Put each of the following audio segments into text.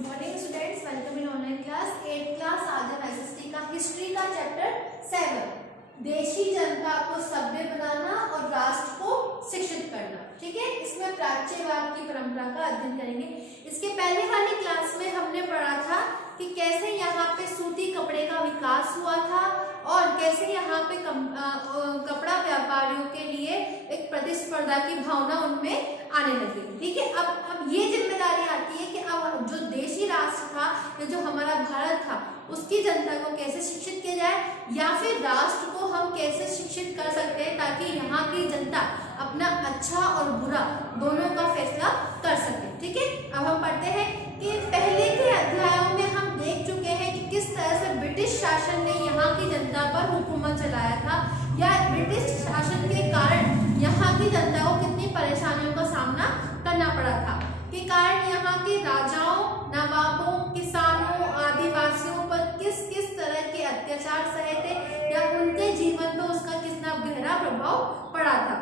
Morning students, welcome in online class 8th class. आज हम SST का हिस्ट्री का चैप्टर 7 देशी जनता को सभ्य बनाना और राष्ट्र को शिक्षित करना, ठीक है। इसमें प्राच्यवाद की परंपरा का अध्ययन करेंगे। इसके पहले वाली क्लास में हमने पढ़ा था कि कैसे यहाँ पे सूती कपड़े का विकास हुआ था और कैसे यहाँ पे कपड़ा व्यापारियों के लिए एक प्रतिस्पर्धा की भावना उनमें आने लगी, ठीक है। अब ये जिम्मेदारी आती है कि अब जो देशी राष्ट्र था या जो हमारा भारत था उसकी जनता को कैसे शिक्षित किया जाए, या फिर राष्ट्र को हम कैसे शिक्षित कर सकते हैं ताकि यहाँ की जनता अपना अच्छा और बुरा दोनों का फैसला कर सके, ठीक है। अब हम पढ़ते हैं कि पहले के अध्यायों में हम देख चुके हैं कि किस तरह से ब्रिटिश शासन ने यहाँ की जनता पर हुकूमत चलाया था, या ब्रिटिश शासन के कारण यहाँ की जनता को कितनी परेशानियों का सामना करना पड़ा था, के कारण यहाँ के राजाओं, नवाबों, किसानों, आदिवासियों पर किस किस तरह के अत्याचार सहे थे या उनके जीवन पर उसका कितना गहरा प्रभाव पड़ा था।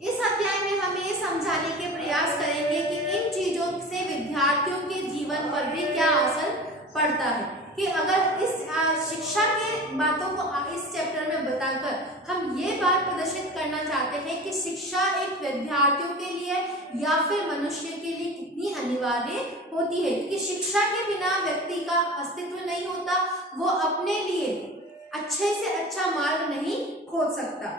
इस अध्याय में हम ये समझाने के प्रयास करेंगे कि इन चीजों से विद्यार्थियों के जीवन पर भी क्या असर पड़ता है, कि अगर इस शिक्षा के बातों को इस चैप्टर में बताकर हम ये बात प्रदर्शित करना चाहते हैं कि शिक्षा एक विद्यार्थियों के लिए या फिर मनुष्य के लिए कितनी अनिवार्य होती है, क्योंकि शिक्षा के बिना व्यक्ति का अस्तित्व नहीं होता, वो अपने लिए अच्छे से अच्छा मार्ग नहीं खोज सकता।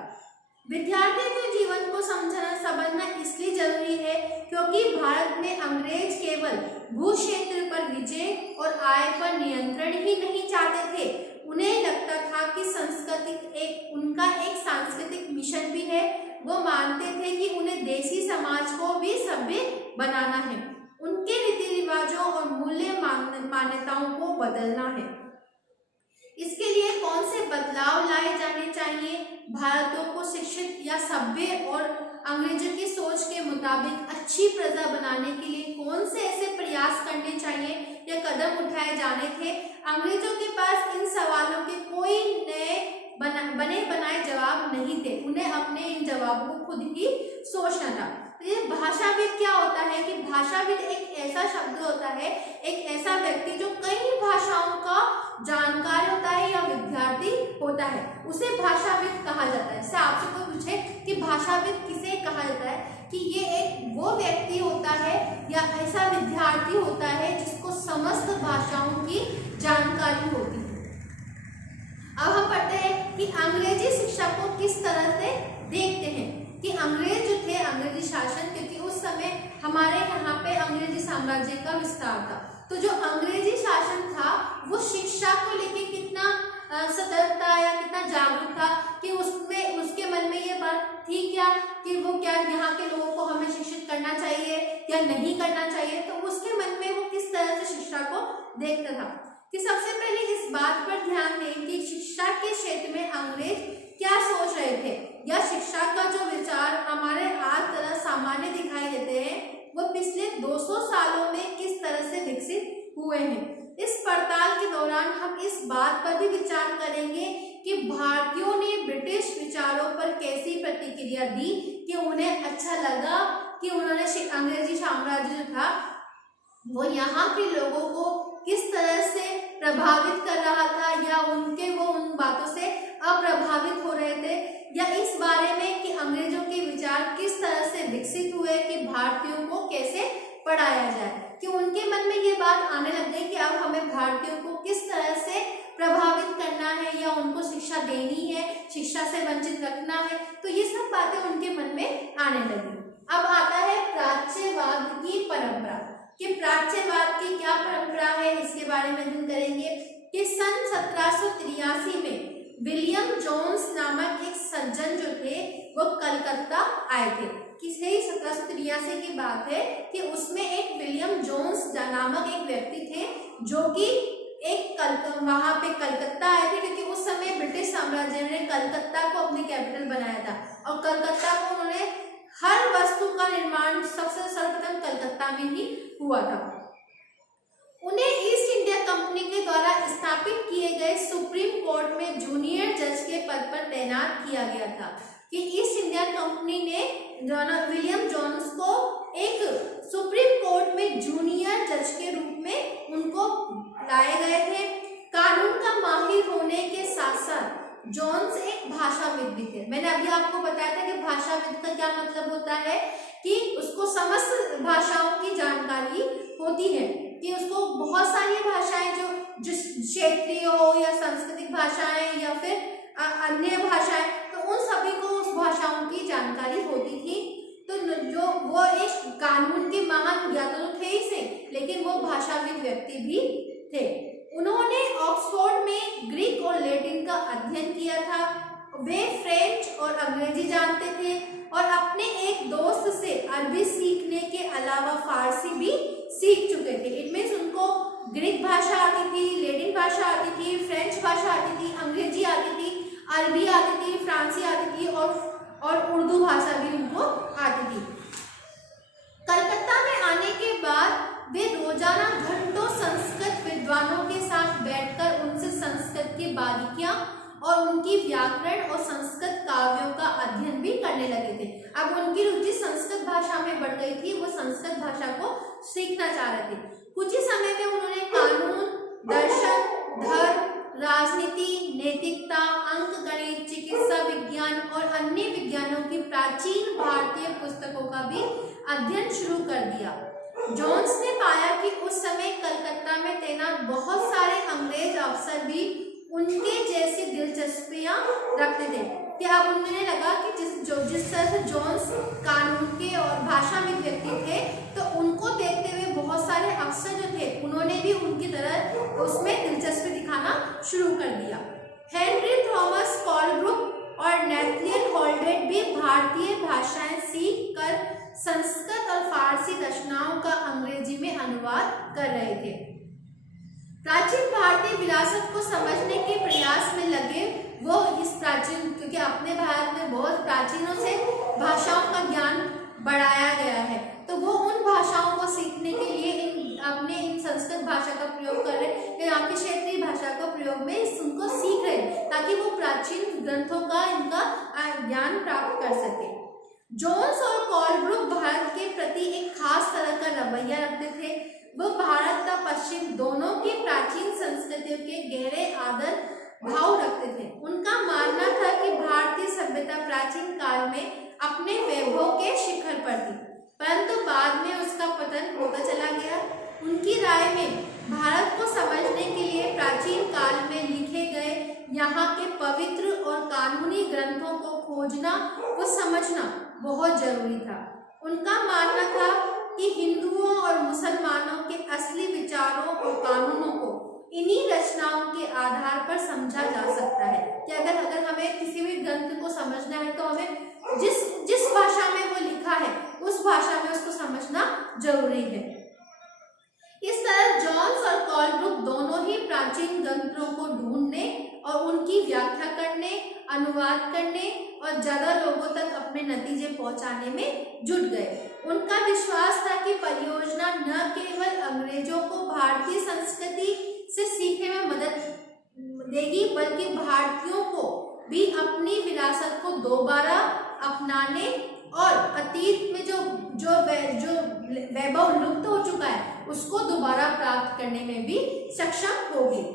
विद्यार्थियों के जीवन को समझना इसलिए जरूरी है क्योंकि भारत में अंग्रेज केवल भू क्षेत्र पर विजय और आय पर नियंत्रण ही नहीं चाहते थे, उन्हें लगता था कि उनका एक सांस्कृतिक मिशन भी है। वो मानते थे कि उन्हें देसी समाज को भी सभ्य बनाना है, उनके रीति रिवाजों और मूल्य मान्यताओं को बदलना है। इसके लिए कौन से बदलाव लाए जाने चाहिए, भारतीयों को शिक्षित या सभ्य और अंग्रेजों की सोच के मुताबिक अच्छी प्रजा बनाने के लिए कौन से ऐसे प्रयास करने चाहिए या कदम उठाए जाने थे। अंग्रेजों के पास इन सवालों के कोई नए बने बनाए जवाब नहीं थे, उन्हें अपने इन जवाबों को खुद ही सोचना था। ये भाषाविद क्या होता है कि भाषाविद एक ऐसा शब्द होता है, एक ऐसा व्यक्ति जो कई भाषाओं का जानकार होता है या विद्यार्थी होता है, उसे भाषाविद कहा जाता है। जैसे आपसे कोई पूछे कि भाषाविद किसे कहा जाता है, कि ये एक वो व्यक्ति होता है या ऐसा विद्यार्थी होता है जिसको समस्त भाषाओं की जानकारी होती है। अब हम पढ़ते हैं कि अंग्रेजी शिक्षा को किस तरह से देखते हैं, कि अंग्रेज जो थे, अंग्रेजी शासन, क्योंकि उस समय हमारे यहाँ पे अंग्रेजी साम्राज्य का विस्तार था, तो जो अंग्रेजी शासन था वो शिक्षा को लेके कितना सतर्कता या कितना जागरूक था, कि उसमें उसके मन में ये बात थी क्या कि वो क्या यहाँ के लोगों को हमें शिक्षित करना चाहिए या नहीं करना चाहिए, तो उसके मन में वो किस तरह से शिक्षा को देखता था। कि सबसे पहले इस बात पर ध्यान दें कि शिक्षा के क्षेत्र में अंग्रेज क्या सोच रहे थे, या शिक्षा का जो विचार हमारे आज तरह सामान्य दिखाई देते हैं वो पिछले 200 सालों में किस तरह से विकसित हुए हैं। इस पड़ताल के दौरान हम इस बात पर भी विचार करेंगे कि भारतीयों ने ब्रिटिश विचारों पर कैसी प्रतिक्रिया दी, कि उन्हें अच्छा लगा कि उन्होंने अंग्रेजी साम्राज्य जो था वो यहाँ के लोगों को किस तरह से प्रभावित कर रहा था, या वो उन बातों से अप्रभावित हो रहे थे, या इस बारे में कि अंग्रेजों के विचार किस तरह से विकसित हुए कि भारतीयों को कैसे पढ़ाया जाए, कि उनके मन में ये बात आने लग गई कि अब हमें भारतीयों को किस तरह से प्रभावित करना है या उनको शिक्षा देनी है, शिक्षा से वंचित रखना है, तो ये सब बातें उनके मन में आने लगी। अब आता है प्राच्यवाद की परंपरा, कि प्राच्यवाद की क्या परंपरा है, इसके बारे में अध्ययन करेंगे। कि सन 1783 में विलियम जोन्स नामक एक सज्जन जो थे वो कलकत्ता आए थे। किसी 1783 की बात है कि उसमें एक विलियम जोन्स नामक एक व्यक्ति थे जो कि वहां पे कलकत्ता आए थे, क्योंकि उस समय ब्रिटिश साम्राज्य ने कलकत्ता को अपनी कैपिटल बनाया था, और कलकत्ता को उन्होंने हर वस्तु का निर्माण सबसे सर्वप्रथम कलकत्ता में ही हुआ था। उन्हें ईस्ट इंडिया कंपनी के द्वारा स्थापित किए गए सुप्रीम कोर्ट में जूनियर जज के पद पर तैनात किया गया था, कि ईस्ट इंडिया कंपनी ने विलियम जोन्स को एक सुप्रीम कोर्ट में जूनियर जज के रूप साथ साथ जोन्स एक भाषाविद भी थे। मैंने अभी आपको बताया था कि भाषाविद का क्या मतलब होता है कि उसको समस्त भाषाओं की जानकारी होती है, कि उसको बहुत सारी भाषाएं जो क्षेत्रीय हो या सांस्कृतिक भाषाएं या फिर अन्य भाषाएं, तो उन सभी को उस भाषाओं की जानकारी होती थी। तो जो वो एक कानून के महान ज्ञाता तो थे ही से, लेकिन वो भाषाविद व्यक्ति भी थे। उन्होंने ऑक्सफोर्ड में ग्रीक और लैटिन का अध्ययन किया था। वे फ्रेंच और अंग्रेजी जानते थे और अपने एक दोस्त से अरबी सीखने के अलावा फारसी भी सीख चुके थे। इट मीन्स उनको ग्रीक भाषा आती थी, लैटिन भाषा आती थी, फ्रेंच भाषा आती थी, अंग्रेजी आती थी, अरबी आती थी, फ्रांसी आती थी और उर्दू भाषा भी उनको आती थी। कलकत्ता में आने के बाद वे रोजाना घंटों संस्कृत विद्वानों के साथ बैठकर उनसे संस्कृत की बारीकियां और उनकी व्याकरण और संस्कृत काव्यों का अध्ययन भी करने लगे थे। अब उनकी रुचि संस्कृत भाषा में बढ़ गई थी, वो संस्कृत भाषा को सीखना चाह रहे थे। कुछ ही समय में उन्होंने कानून, दर्शन, धर्म, राजनीति, नैतिकता, अंक गणित, चिकित्सा विज्ञान और अन्य विज्ञानों की प्राचीन भारतीय पुस्तकों का भी अध्ययन शुरू कर दिया। जोन्स ने पाया कि उस समय कलकत्ता में तैनात बहुत सारे अंग्रेज अफसर भी उनके जैसी दिलचस्पियां रखते थे, कि अब उन्हें लगा कि जिस तरह से जोन्स कानून के और भाषाविद व्यक्ति थे, तो उनको देखते हुए बहुत सारे अफसर जो थे उन्होंने भी उनकी तरह उसमें दिलचस्पी दिखाना शुरू कर दिया। हेनरी थॉमस कोलब्रुक और नेथनियल हॉल्डेट भी भारतीय भाषाएं सीख कर संस्कृत और फारसी रचनाओं का अंग्रेजी में अनुवाद कर रहे थे। प्राचीन भारतीय विरासत को समझने के प्रयास में लगे वो इस प्राचीन, क्योंकि अपने भारत में बहुत प्राचीनों से भाषाओं का ज्ञान बढ़ाया गया है, तो वो उन भाषाओं को सीखने के लिए इन संस्कृत भाषा का प्रयोग कर रहे हैं, यहाँ की क्षेत्रीय भाषा का प्रयोग में उनको सीख रहे हैं, ताकि वो प्राचीन ग्रंथों का इनका ज्ञान प्राप्त कर सके। जोन्स और कोलब्रुक भारत के प्रति एक खास तरह का रवैया रखते थे। वो भारत का पश्चिम दोनों की प्राचीन संस्कृतियों के गहरे आदर भाव रखते थे। उनका मानना था कि भारतीय सभ्यता प्राचीन काल में अपने वैभव के शिखर पर थी, परंतु बाद में उसका पतन होता चला गया। उनकी राय में भारत को समझने के लिए प्राचीन काल में लिखे गए यहाँ के पवित्र और कानूनी ग्रंथों को खोजना व समझना बहुत जरूरी था। उनका मानना था कि हिंदुओं और मुसलमानों के असली विचारों और कानूनों को इन्हीं रचनाओं के आधार पर समझा जा सकता है, कि अगर हमें किसी भी ग्रंथ को समझना है तो हमें जिस भाषा में वो लिखा है उस भाषा में उसको समझना जरूरी है। इस तरह जोन्स और कोलब्रुक दोनों ही प्राचीन ग्रंथों को ढूंढने और उनकी व्याख्या करने, अनुवाद करने और ज्यादा लोगों तक अपने नतीजे पहुंचाने में जुट गए। उनका विश्वास था कि परियोजना न केवल अंग्रेजों को भारतीय संस्कृति से सीखने में मदद देगी, बल्कि भारतीयों को भी अपनी विरासत को दोबारा अपनाने और अतीत में जो वैभव लुप्त हो चुका है उसको दोबारा प्राप्त करने में भी सक्षम होगी।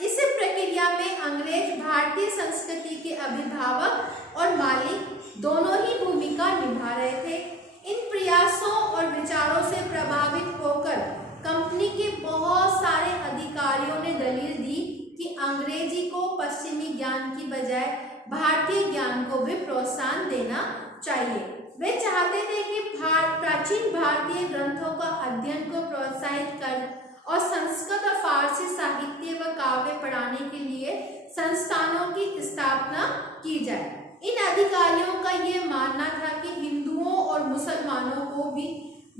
इस प्रक्रिया में अंग्रेज भारतीय संस्कृति के अभिभावक और मालिक दोनों ही भूमिका निभा रहे थे। इन प्रयासों और विचारों से प्रभावित होकर कंपनी के बहुत सारे अधिकारियों ने दलील दी कि अंग्रेजी को पश्चिमी ज्ञान की बजाय भारतीय ज्ञान को भी प्रोत्साहन देना चाहिए। वे चाहते थे कि प्राचीन भारतीय ग्रंथों का अध्ययन को प्रोत्साहित कर और संस्कृत और फारसी साहित्य व काव्य पढ़ाने के लिए संस्थानों की स्थापना की जाए। इन अधिकारियों का ये मानना था कि हिंदुओं और मुसलमानों को भी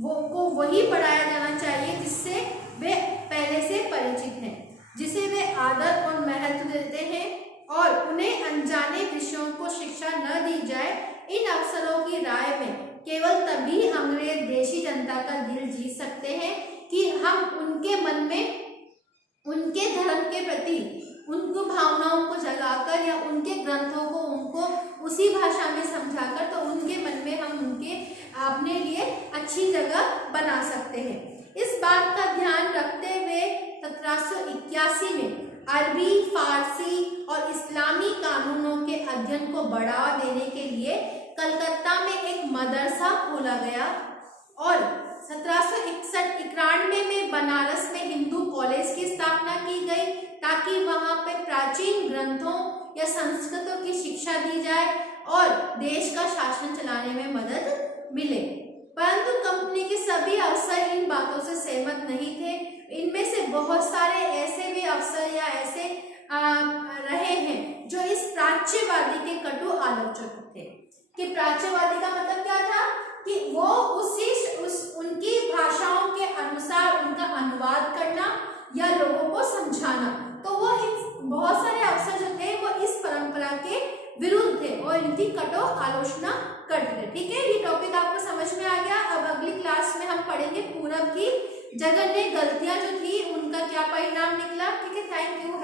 वही पढ़ाया जाना चाहिए जिससे वे पहले से परिचित हैं, जिसे वे आदर और महत्व देते हैं, और उन्हें अनजाने विषयों को शिक्षा न दी जाए। इन अफसरों की राय में केवल तभी अंग्रेज देशी जनता का दिल जीत सकते हैं कि हम उनके मन में उनके धर्म के प्रति उनको भावनाओं को जगाकर या उनके ग्रंथों को उनको उसी भाषा में समझाकर तो उनके मन में हम उनके अपने लिए अच्छी जगह बना सकते हैं। इस बात का ध्यान रखते हुए 1781 में अरबी, फारसी और इस्लामी कानूनों के अध्ययन को बढ़ावा देने के लिए कलकत्ता में एक मदरसा खोला गया और 1791 में बनारस में हिंदू कॉलेज की स्थापना की गई ताकि वहां पे प्राचीन ग्रंथों या संस्कृतों की शिक्षा दी जाए और देश का शासन चलाने में मदद मिले। परंतु कंपनी के सभी अफसर इन बातों से सहमत नहीं थे। इनमें से बहुत सारे ऐसे भी अफसर या ऐसे रहे हैं जो इस प्राच्यवादी के कटु आलोचक थे। कि प्राच्यवादी का मतलब क्या था कि वो उनकी भाषाओं के अनुसार उनका अनुवाद करना या लोगों को समझाना। तो वो बहुत सारे अफसर जो थे वो इस परंपरा के विरुद्ध थे और इनकी कठोर आलोचना करते थे। ठीक है, ये टॉपिक आपको समझ में आ गया। अब अगली क्लास में हम पढ़ेंगे पूरब की जगन्य गलतियां जो थी उनका क्या परिणाम निकला। ठीक है, थैंक यू।